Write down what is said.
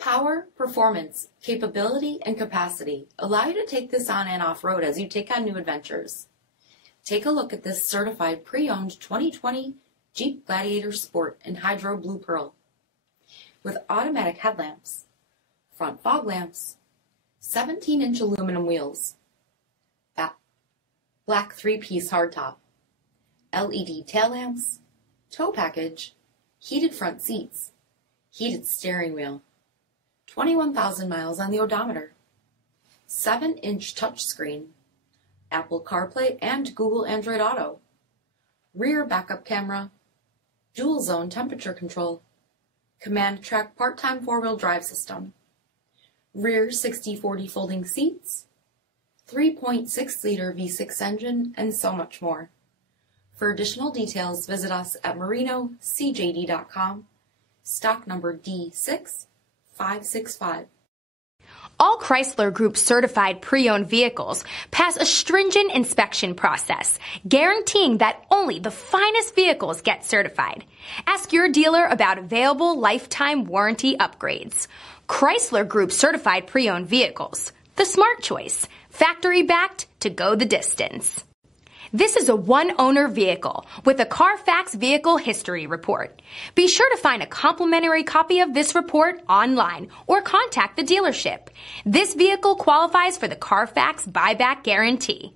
Power, performance, capability, and capacity allow you to take this on and off-road as you take on new adventures. Take a look at this certified pre-owned 2020 Jeep Gladiator Sport in Hydro Blue Pearl. With automatic headlamps, front fog lamps, 17-inch aluminum wheels, black 3-piece hardtop, LED tail lamps, tow package, heated front seats, heated steering wheel, 21,000 miles on the odometer, 7-inch touchscreen, Apple CarPlay and Google Android Auto, rear backup camera, dual zone temperature control, command track part-time 4-wheel drive system, rear 60/40 folding seats, 3.6-liter V6 engine, and so much more. For additional details, visit us at marinocjd.com, stock number D6565. All Chrysler Group certified pre-owned vehicles pass a stringent inspection process, guaranteeing that only the finest vehicles get certified. Ask your dealer about available lifetime warranty upgrades. Chrysler Group certified pre-owned vehicles, the smart choice, factory backed to go the distance. This is a one-owner vehicle with a CARFAX vehicle history report. Be sure to find a complimentary copy of this report online or contact the dealership. This vehicle qualifies for the CARFAX buyback guarantee.